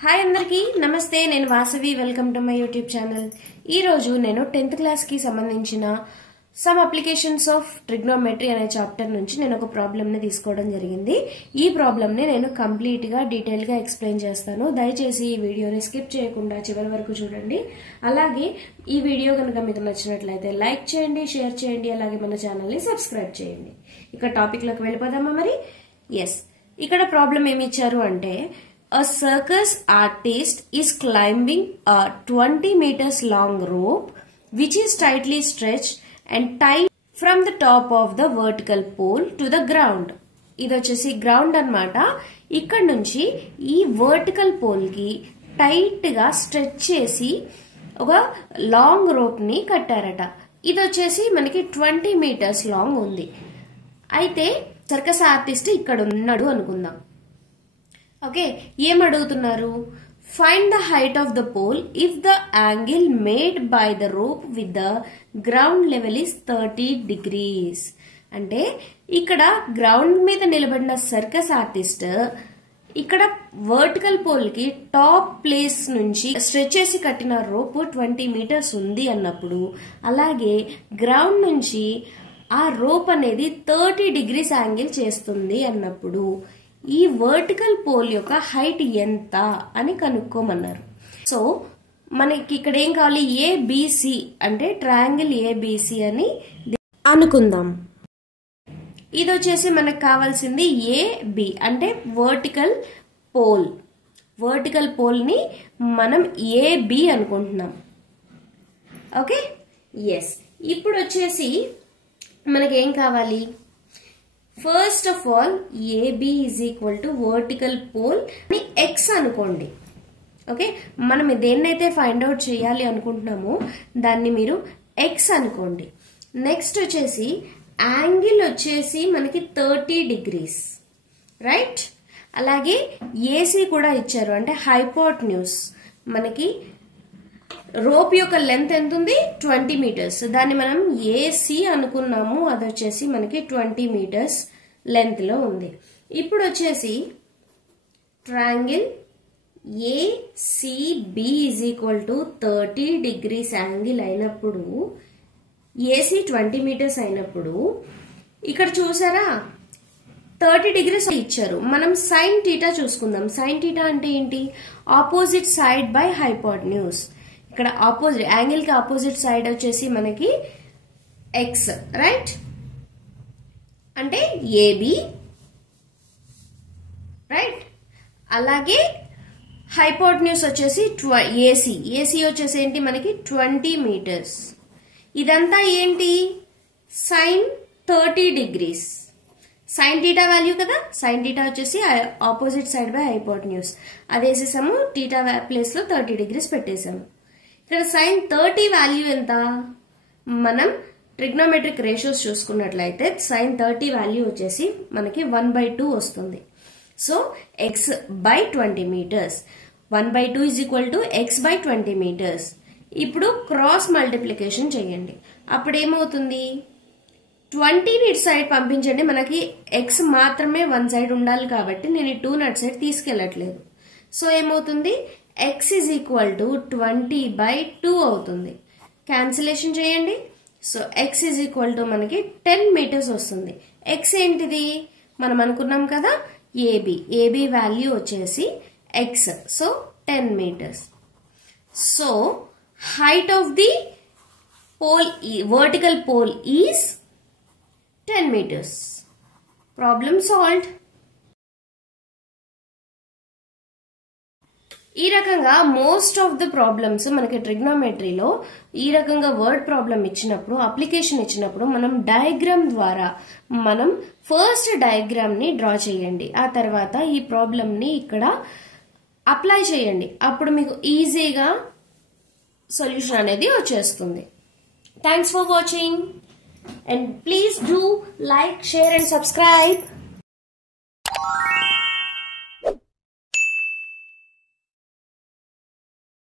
Hi అందరికీ నమస్తే నేను Vasavi welcome to my YouTube channel ఈ రోజు నేను 10th క్లాస్ కి సంబంధించిన సమ్ అప్లికేషన్స్ ఆఫ్ ట్రిగ్నోమెట్రీ అనే చాప్టర్ నుంచి నేను ఒక ప్రాబ్లమ్ ని తీసుకోవడం జరిగింది ఈ ప్రాబ్లమ్ ని నేను కంప్లీట్ గా డీటెయిల్ గా ఎక్స్ప్లెయిన్ చేస్తాను దయచేసి ఈ వీడియోని స్కిప్ చేయకుండా చివరి వరకు చూడండి అలాగే ఈ వీడియో గనుక మీకు నచ్చినట్లయితే లైక్ చేయండి షేర్ చేయండి అలాగే మన ఛానల్ ని సబ్స్క్రైబ్ చేయండి ఇక టాపిక్ లోకి వెళ్ళిపోదామా మరి yes ఇక్కడ ప్రాబ్లం ఏమి ఇచ్చారు అంటే a circus artist is climbing a 20 meters long rope which is tightly stretched and tied from the top of the vertical pole to the ground. ఇది వచ్చేసి గ్రౌండ్ అన్నమాట ఇక్కడ నుంచి ఈ వర్టికల్ పోల్ కి టైట్ గా స్ట్రెచ్ చేసి ఒక లాంగ్ రోప్ ని కట్టారట ఇది వచ్చేసి మనకి 20 మీటర్స్ లాంగ్ ఉంది అయితే సర్కస్ ఆర్టిస్ట్ ఇక్కడ ఉన్నాడు అనుకుందాం ఓకే ఏం అడుగుతున్నారు find the height of the pole if the angle made by the rope with the ground level is 30 degrees అంటే ఇక్కడ గ్రౌండ్ మీద నిలబడిన సర్కస్ ఆర్టిస్ట్ ఇక్కడ వర్టికల్ పోల్ కి టాప్ ప్లేస్ నుంచి స్ట్రెచ్ చేసి కట్టిన రోప్ 20 మీటర్స్ ఉంది అన్నప్పుడు అలాగే గ్రౌండ్ నుంచి ఆ రోప్ అనేది 30 degrees యాంగిల్ చేస్తుంది అన్నప్పుడు ఈ వర్టికల్ పోల్ యొక్క హైట్ ఎంత అని కనుక్కోమన్నారు సో మనకి ఇక్కడ ఏం కావాలి ఏబిసి అంటే ట్రయాంగిల్ ఏబిసి అని అనుకుందాం ఇది వచ్చేసి మనకు కావాల్సింది ఏబి అంటే వర్టికల్ పోల్ ని మనం ఏబి అనుకుంటున్నాం ఓకే ఎస్ ఇప్పుడు వచ్చేసి మనకి ఏం కావాలి first of all AB is equal to vertical pole అని ఎక్స్ అనుకోండి ఓకే మనం దేన్నైతే ఫైండ్ అవుట్ చేయాలి అనుకుంటున్నామో దాన్ని మీరు ఎక్స్ అనుకోండి నెక్స్ట్ వచ్చేసి యాంగిల్ వచ్చేసి మనకి 30 degrees రైట్ అలాగే ఏసీ కూడా ఇచ్చారు అంటే హైపోటెన్యూస్ మనకి రోప్ యొక్క లెంత్ ఎంత ఉంది 20 మీటర్స్ దాన్ని మనం ఏసీ అనుకున్నాము అది వచ్చేసి మనకి 20 మీటర్స్ లెంత్ లో ఉంది ఇప్పుడు వచ్చేసి triangle ACB is equal to 30 degrees angle అయినప్పుడు ఏసీ 20 మీటర్స్ అయినప్పుడు ఇక్కడ చూసారా 30 degrees ఇచ్చారు మనం సైన్ థీటా చూసుకుందాం సైన్ థీటా అంటే ఏంటి ఆపోజిట్ సైడ్ బై హైపోటెన్యూస్ ఇక్కడ ఆపోజిట్ యాంగిల్ కి ఆపోజిట్ సైడ్ వచ్చేసి మనకి ఎక్స్ రైట్ అంటే ఏబి రైట్ అలాగే హైపోటెన్యూస్ వచ్చేసి ఏసీ వచ్చేసి ఏంటి మనకి 20 మీటర్స్ ఇదంతా ఏంటి sine 30 degrees sine theta value కదా సైన్ థీటా వచ్చేసి ఆపోజిట్ సైడ్ బై హైపోటెన్యూస్ అది వేసేసాము థీటా ప్లేస్ లో 30 degrees పెట్టేసాము ఇక్కడ సైన్ 30 వాల్యూ ఎంత మనం ట్రిగ్నోమెట్రిక్ రేషియోస్ చూసుకున్నట్లయితే సైన్ 30 వాల్యూ వచ్చేసి మనకి 1/2 వస్తుంది so X by 20 metres 1/2 is equal to X by 20 metres ఇప్పుడు క్రాస్ మల్టిప్లికేషన్ చేయండి అప్పుడు ఏమవుతుంది 20 ఇటు సైడ్ పంపించండి మనకి ఎక్స్ మాత్రమే వన్ సైడ్ ఉండాలి కాబట్టి నేను 2 అటు సైడ్ తీసుకెళ్లట్లేదు సో ఏమవుతుంది x is equal to 20/2 అవుతుంది క్యాన్సిలేషన్ చేయండి so x is equal to మనకి 10 మీటర్స్ వస్తుంది x ఏంటిది మనం అనుకున్నాం కదా ఏబి వాల్యూ వచ్చేసి x so 10 metres so height of the pole vertical pole is 10 meters problem solved ఈ రకంగా మోస్ట్ ఆఫ్ ద ప్రాబ్లమ్స్ మనకి ట్రిగ్నోమెట్రీలో ఈ రకంగా వర్డ్ ప్రాబ్లం ఇచ్చినప్పుడు అప్లికేషన్ ఇచ్చినప్పుడు మనం డయాగ్రామ్ ద్వారా మనం ఫస్ట్ డయాగ్రామ్ ని డ్రా చేయండి ఆ తర్వాత ఈ ప్రాబ్లమ్ ని ఇక్కడ అప్లై చేయండి అప్పుడు మీకు ఈజీగా సొల్యూషన్ అనేది వచ్చేస్తుంది thanks for watching and please do like share and subscribe